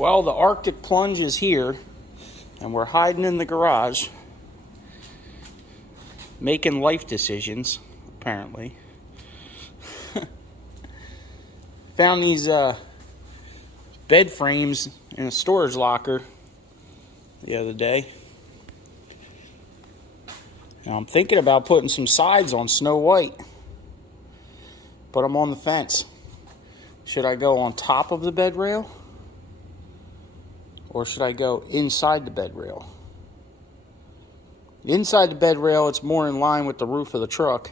Well, the Arctic plunge is here, and we're hiding in the garage, making life decisions, apparently. Found these bed frames in a storage locker the other day. Now I'm thinking about putting some sides on Snow White, but I'm on the fence. Should I go on top of the bed rail? Or should I go inside the bed rail? Inside the bed rail, it's more in line with the roof of the truck.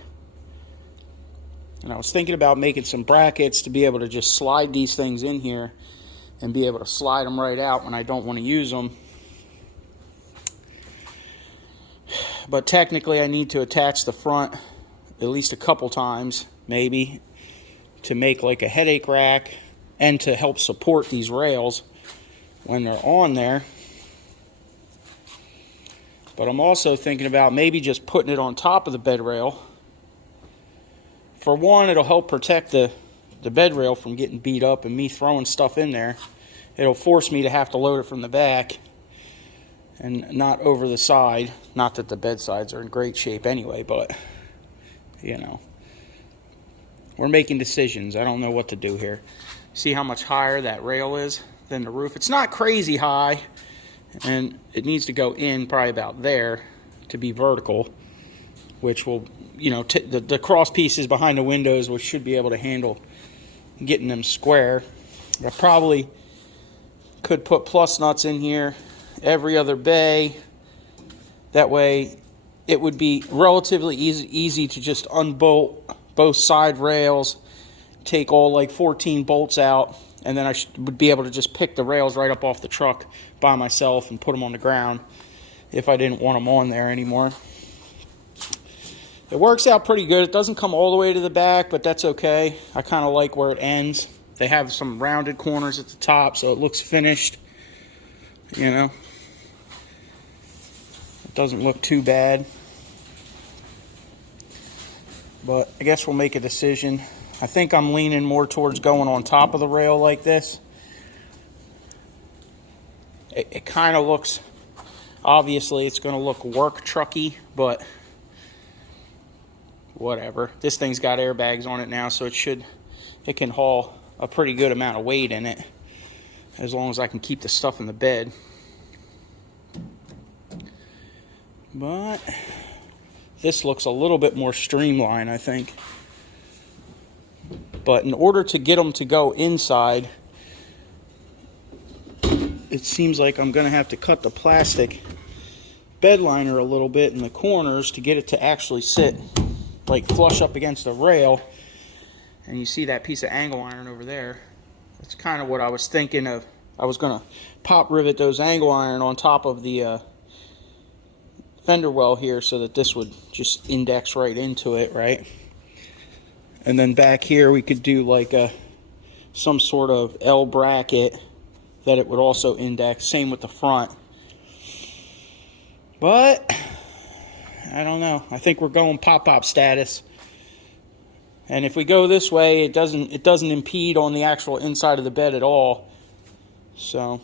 And I was thinking about making some brackets to be able to just slide these things in here and be able to slide them right out when I don't want to use them. But technically I need to attach the front at least a couple times, maybe, to make like a headache rack and to help support these rails when they're on there. But I'm also thinking about maybe just putting it on top of the bed rail. For one, it'll help protect the bed rail from getting beat up and me throwing stuff in there. It'll force me to have to load it from the back and not over the side. Not that the bed sides are in great shape anyway, but, you know, we're making decisions. I don't know what to do here. See how much higher that rail is than the roof? It's not crazy high, and it needs to go in probably about there to be vertical, which will, you know, the cross pieces behind the windows, which should be able to handle getting them square. I probably could put plus nuts in here every other bay. That way it would be relatively easy to just unbolt both side rails, take all like 14 bolts out, and then I would be able to just pick the rails right up off the truck by myself and put them on the ground if I didn't want them on there anymore. It works out pretty good. It doesn't come all the way to the back, but that's okay. I kind of like where it ends. They have some rounded corners at the top, so it looks finished, you know. It doesn't look too bad. But I guess we'll make a decision. I think I'm leaning more towards going on top of the rail like this. It kind of looks, obviously it's going to look work trucky, but whatever. This thing's got airbags on it now, so it can haul a pretty good amount of weight in it, as long as I can keep the stuff in the bed. But this looks a little bit more streamlined, I think. But in order to get them to go inside, it seems like I'm going to have to cut the plastic bed liner a little bit in the corners to get it to actually sit like flush up against the rail. And you see that piece of angle iron over there. That's kind of what I was thinking of. I was going to pop rivet those angle iron on top of the fender well here so that this would just index right into it, right? And then back here we could do like some sort of L bracket that it would also index. Same with the front. But I don't know. I think we're going pop-pop status. And if we go this way, it doesn't impede on the actual inside of the bed at all. So,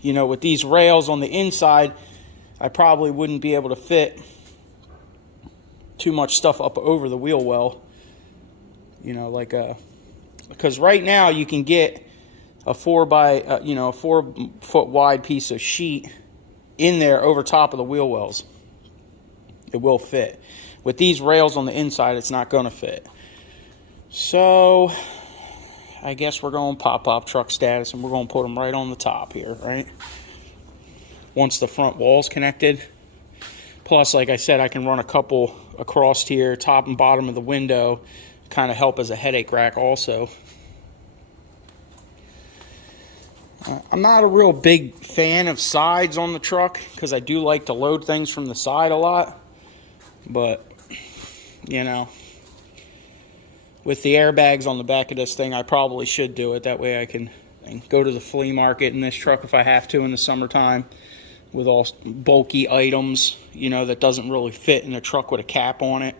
you know, with these rails on the inside, I probably wouldn't be able to fit too much stuff up over the wheel well. You know, like because right now you can get a 4 foot wide piece of sheet in there over top of the wheel wells. It will fit. With these rails on the inside, it's not going to fit. So I guess we're going pop-pop truck status, and we're going to put them right on the top here, right? Once the front wall's connected. Plus, like I said, I can run a couple across here, top and bottom of the window, kind of help as a headache rack also. I'm not a real big fan of sides on the truck because I do like to load things from the side a lot. But, you know, with the airbags on the back of this thing, I probably should do it. That way I can go to the flea market in this truck if I have to in the summertime with all bulky items, you know, that doesn't really fit in a truck with a cap on it.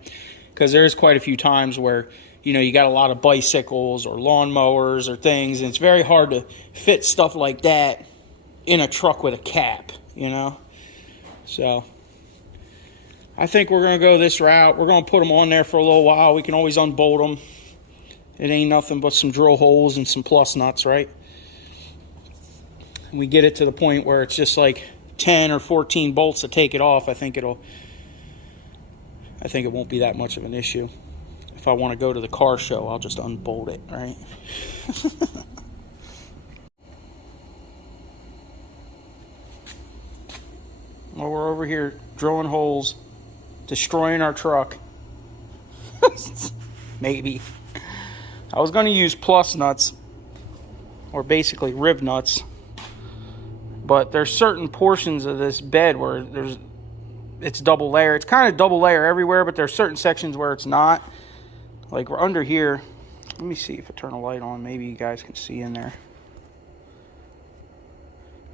Because there's quite a few times where you know, you got a lot of bicycles or lawnmowers or things, and it's very hard to fit stuff like that in a truck with a cap, you know. So I think we're going to go this route. We're going to put them on there for a little while. We can always unbolt them. It ain't nothing but some drill holes and some plus nuts, right? And we get it to the point where it's just like 10 or 14 bolts to take it off. I think it won't be that much of an issue. If I want to go to the car show, I'll just unbolt it, right? Well, we're over here drilling holes, destroying our truck. Maybe. I was going to use plus nuts, or basically rib nuts, but there's certain portions of this bed where it's double layer. It's kind of double layer everywhere, but there's certain sections where it's not. Like we're under here. Let me see if I turn a light on. Maybe you guys can see in there.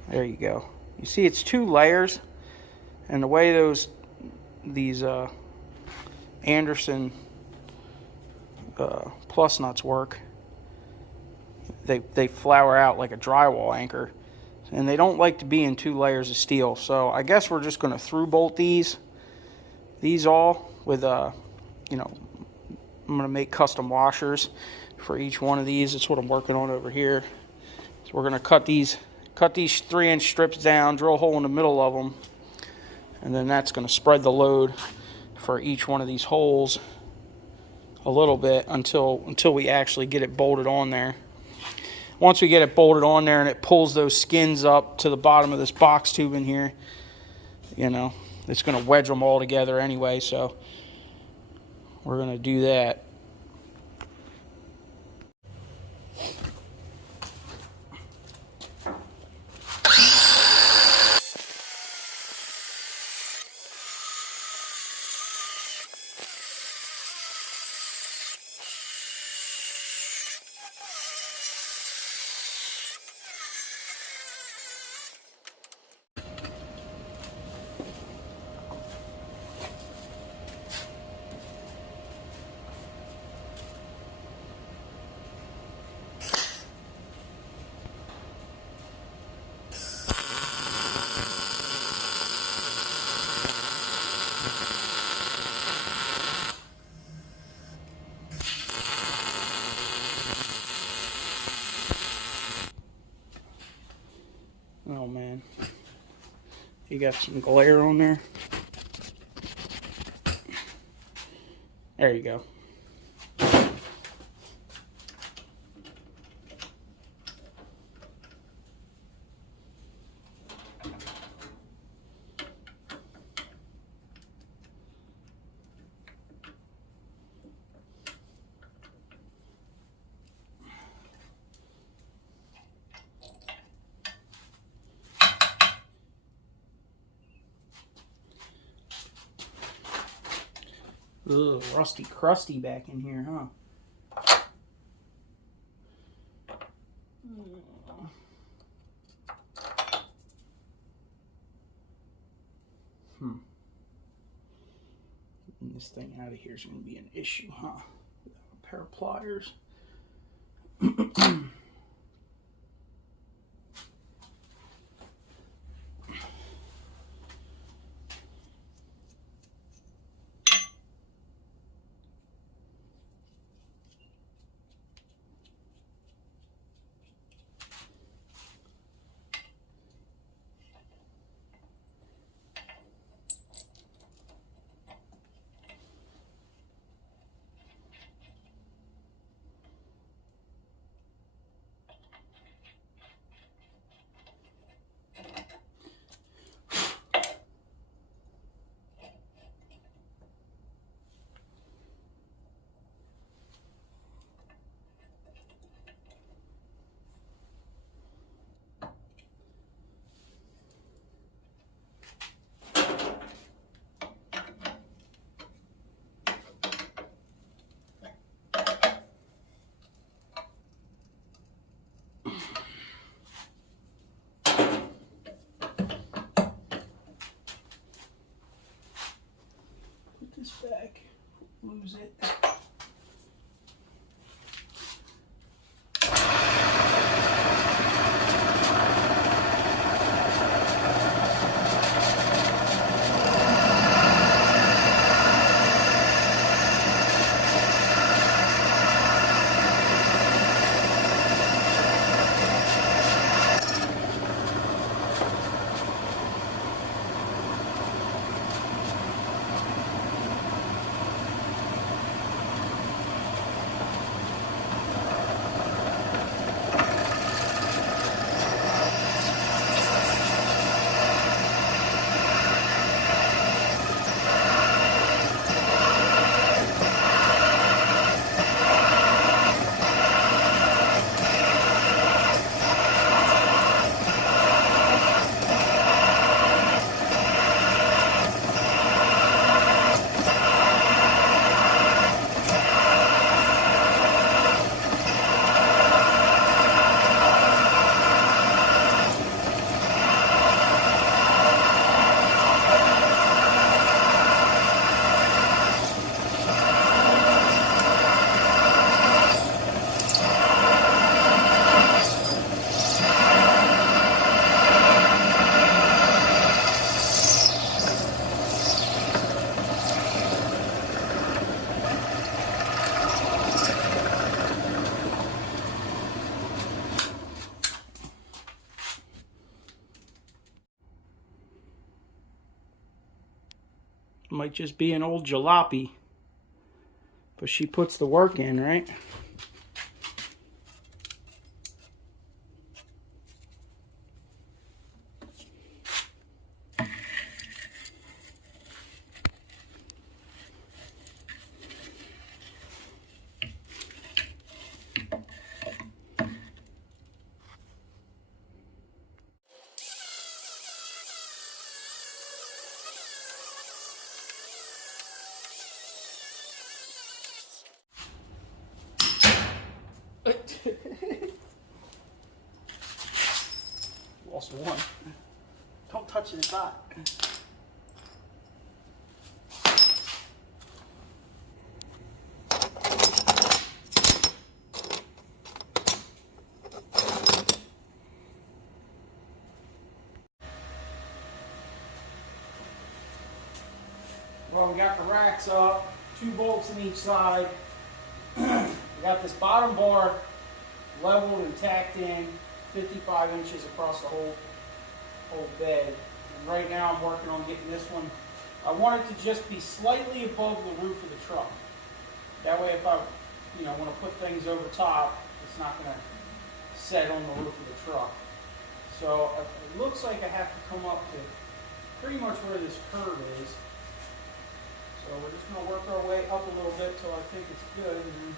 There you go. You see it's 2 layers, and the way these Anderson plus nuts work, they flower out like a drywall anchor, and they don't like to be in 2 layers of steel. So I guess we're just going to through bolt these all with you know, I'm going to make custom washers for each one of these. That's what I'm working on over here. So we're going to cut these 3-inch strips down, drill a hole in the middle of them, and then that's going to spread the load for each one of these holes a little bit until we actually get it bolted on there. Once we get it bolted on there and it pulls those skins up to the bottom of this box tube in here, you know, it's going to wedge them all together anyway, so we're going to do that. Oh man, you got some glare on there. There you go. Ugh, rusty crusty back in here, huh? Getting this thing out of here is going to be an issue, huh? A pair of pliers. This back, lose it. might just be an old jalopy. But she puts the work in, right? Lost one. Don't touch it, it's hot. Well, we got the racks up, 2 bolts on each side. We got this bottom bar leveled and tacked in 55 inches across the whole bed. And right now I'm working on getting this one. I want it to just be slightly above the roof of the truck. That way if I want to put things over top, it's not going to set on the roof of the truck. So it looks like I have to come up to pretty much where this curve is. So we're just going to work our way up a little bit till I think it's good, and then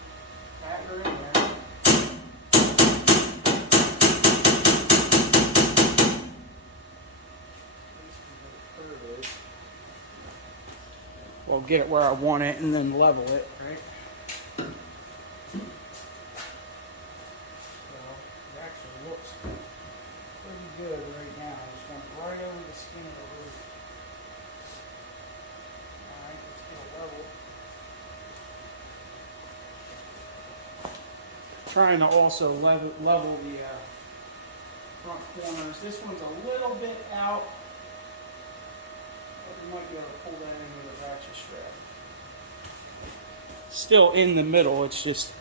tack her in there. Well, get it where I want it and then level it, right? So it actually looks pretty good right now. Just went right over the skin of the roof. Alright, let's get it level. Trying to also level the front corners. This one's a little bit out. But we might be able to pull that in with a ratchet strap. Still in the middle, it's just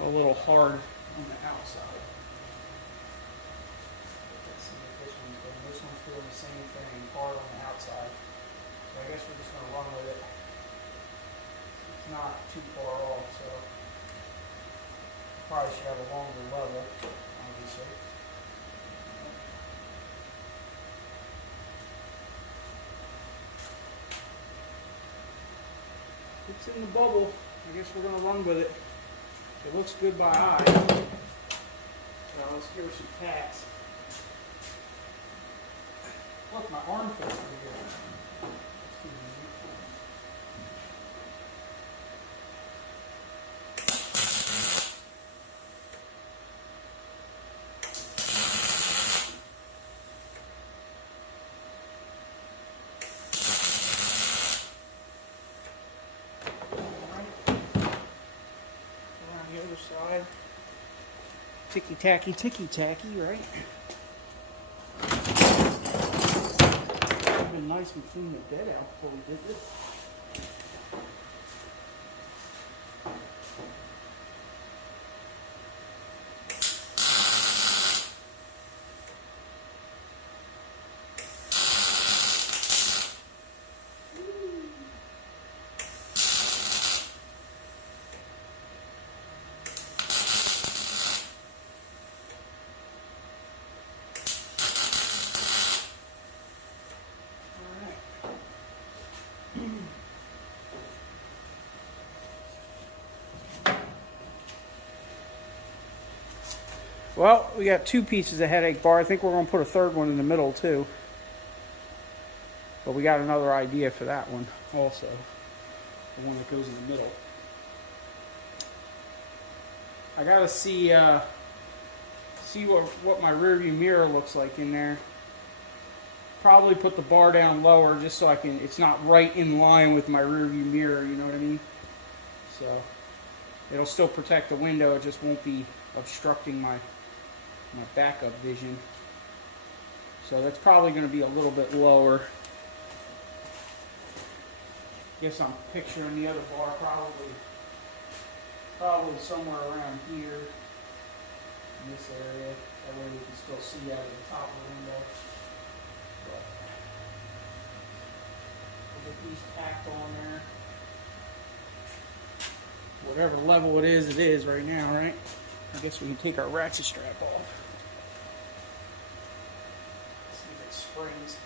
a little hard on the outside. Let's see what this one's doing. This one's doing the same thing, hard on the outside. So I guess we're just going to run with it. It's not too far off, so probably should have a longer level, obviously. It's in the bubble. I guess we're going to run with it. It looks good by eye. So let's give her some tacks. Look, my arm fits in here. Side. Ticky tacky, right? It would have been nice we cleaned the bed out before we did this. Well, we got 2 pieces of headache bar. I think we're going to put a third one in the middle too. But we got another idea for that one also. The one that goes in the middle. I got to see what my rear view mirror looks like in there. Probably put the bar down lower just so it's not right in line with my rear view mirror, you know what I mean? So it'll still protect the window, it just won't be obstructing my backup vision. So that's probably going to be a little bit lower. Guess I'm picturing the other bar probably somewhere around here in this area. That way we can still see out of the top of the window. But Get these tacked on there. Whatever level it is right now, right? I guess we can take our ratchet strap off. See if it springs.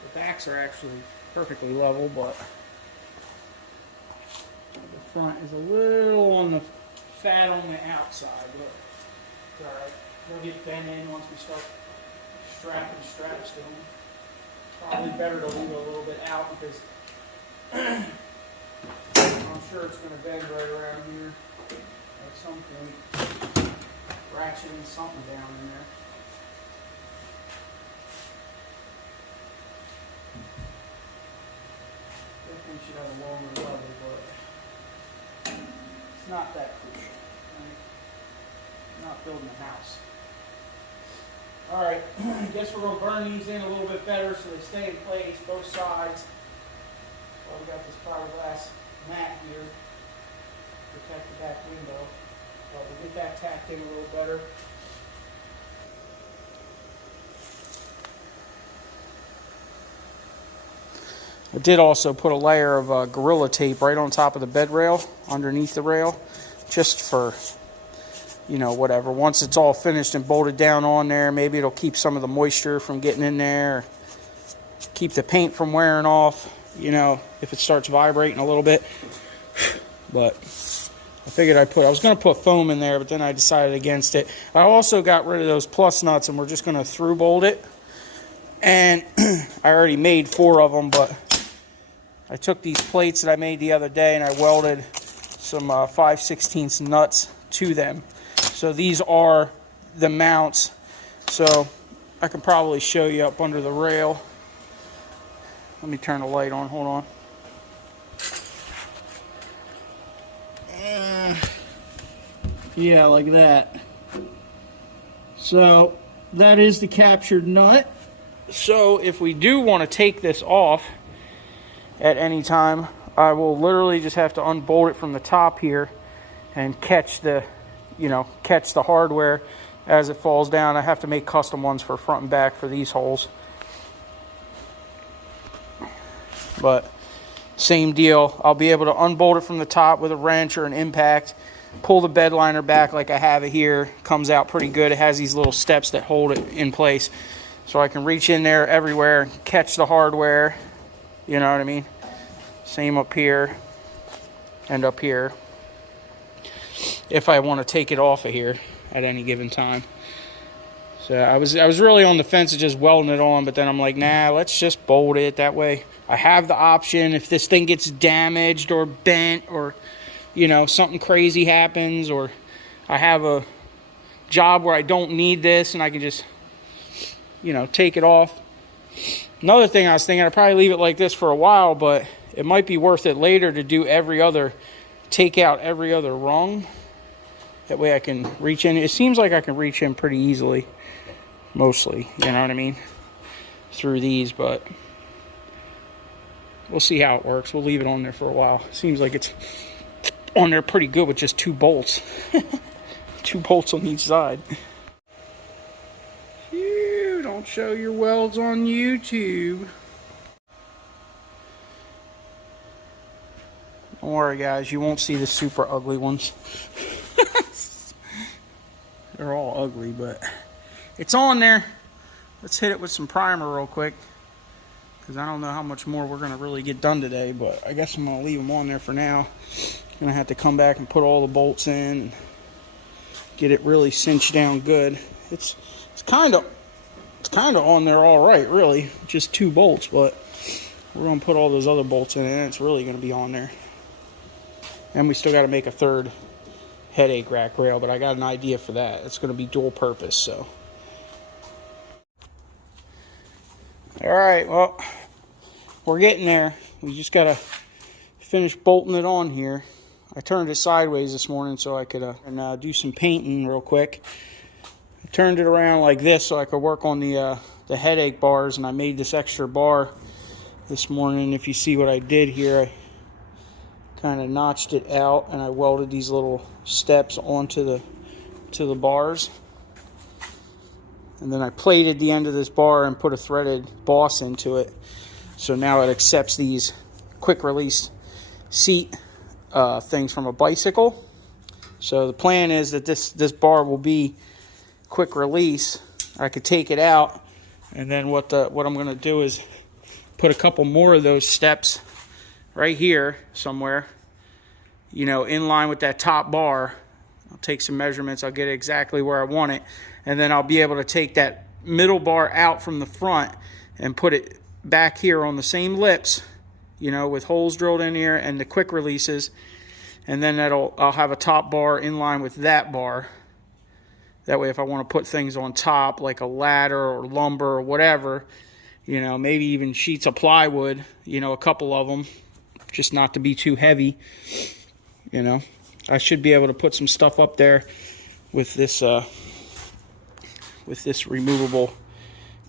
The backs are actually perfectly level, but the front is a little on the fat on the outside, but it's alright. They'll get bent in once we start strapping straps to them. Probably better to leave it a little bit out because I'm sure it's going to bend right around here at some point. Ratcheting something down in there. Definitely should have a longer level, but it's not that crucial. Right? Not building a house. Alright, I guess we're going to burn these in a little bit better so they stay in place, both sides. Well, we got this fiberglass mat here to protect the back window. But we'll get that tacked in a little better. I did also put a layer of Gorilla Tape right on top of the bed rail, underneath the rail, just for, you know, whatever. Once it's all finished and bolted down on there, maybe it'll keep some of the moisture from getting in there, keep the paint from wearing off, you know, if it starts vibrating a little bit. But I figured I was going to put foam in there, but then I decided against it. I also got rid of those plus nuts, and we're just going to through bolt it. And I already made 4 of them, but I took these plates that I made the other day and I welded some 5/16 nuts to them. So these are the mounts. So I can probably show you up under the rail. Let me turn the light on, hold on. Yeah, like that. So that is the captured nut. So if we do want to take this off at any time, I will literally just have to unbolt it from the top here and catch the, you know, catch the hardware as it falls down. I have to make custom ones for front and back for these holes. But same deal. I'll be able to unbolt it from the top with a wrench or an impact, pull the bed liner back like I have it here. Comes out pretty good. It has these little steps that hold it in place. So I can reach in there everywhere, catch the hardware, you know what I mean? Same up here and up here, if I want to take it off of here at any given time. So I was really on the fence of just welding it on, but then I'm like, nah, let's just bolt it. That way I have the option if this thing gets damaged or bent or, you know, something crazy happens, or I have a job where I don't need this and I can just, you know, take it off. Another thing I was thinking, I'd probably leave it like this for a while, but it might be worth it later to do take out every other rung. That way I can reach in. It seems like I can reach in pretty easily, mostly, you know what I mean, through these, but we'll see how it works. We'll leave it on there for a while. It seems like it's on there pretty good with just 2 bolts. 2 bolts on each side. Phew, don't show your welds on YouTube. Don't worry, guys, you won't see the super ugly ones. They're all ugly, but it's on there. Let's hit it with some primer real quick, because I don't know how much more we're going to really get done today, but I guess I'm going to leave them on there for now. I'm going to have to come back and put all the bolts in and get it really cinched down good. It's kind of on there all right, really. Just 2 bolts, but we're going to put all those other bolts in and it's really going to be on there. And we still got to make a 3rd headache rack rail, but I got an idea for that. It's going to be dual purpose, so. All right, well, we're getting there. We just got to finish bolting it on here. I turned it sideways this morning so I could do some painting real quick. turned it around like this so I could work on the headache bars, and I made this extra bar this morning. If you see what I did here, I kind of notched it out and I welded these little steps onto the bars, and then I plated the end of this bar and put a threaded boss into it, so now it accepts these quick release seat things from a bicycle. So the plan is that this bar will be quick release. I could take it out, and then what I'm going to do is put a couple more of those steps right here somewhere, you know, in line with that top bar. I'll take some measurements, I'll get it exactly where I want it, and then I'll be able to take that middle bar out from the front and put it back here on the same lips, you know, with holes drilled in here and the quick releases, and then I'll have a top bar in line with that bar. That way if I want to put things on top like a ladder or lumber or whatever, you know, maybe even sheets of plywood, you know, a couple of them, just not to be too heavy, you know. I should be able to put some stuff up there with this removable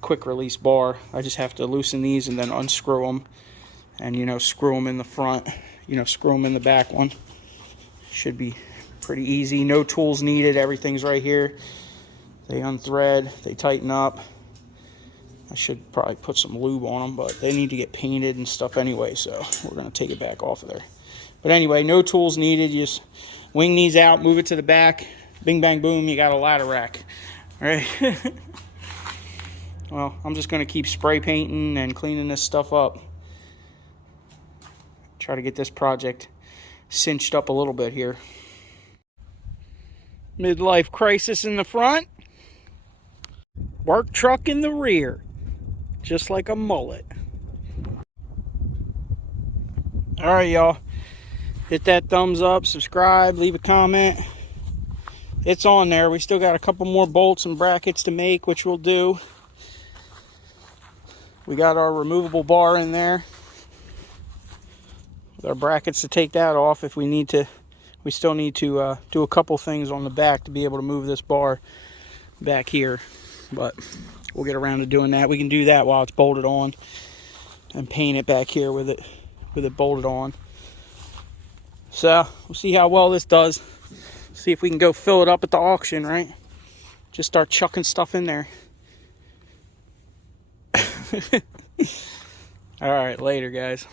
quick release bar. I just have to loosen these and then unscrew them, and, you know, screw them in the front, you know, screw them in the back one. Should be pretty easy. No tools needed. Everything's right here. They unthread, they tighten up. I should probably put some lube on them, but they need to get painted and stuff anyway, so we're going to take it back off of there. But anyway, no tools needed. You just wing these out, move it to the back. Bing, bang, boom, you got a ladder rack. All right. Well, I'm just going to keep spray painting and cleaning this stuff up. Try to get this project cinched up a little bit here. Midlife crisis in the front. Work truck in the rear. Just like a mullet. All right, y'all. Hit that thumbs up, subscribe, leave a comment. It's on there. We still got a couple more bolts and brackets to make, which we'll do. We got our removable bar in there with our brackets to take that off if we need to. We still need to do a couple things on the back to be able to move this bar back here, but we'll get around to doing that. We can do that while it's bolted on and paint it back here with it bolted on. So we'll see how well this does. See if we can go fill it up at the auction, right? Just start chucking stuff in there. All right, later, guys.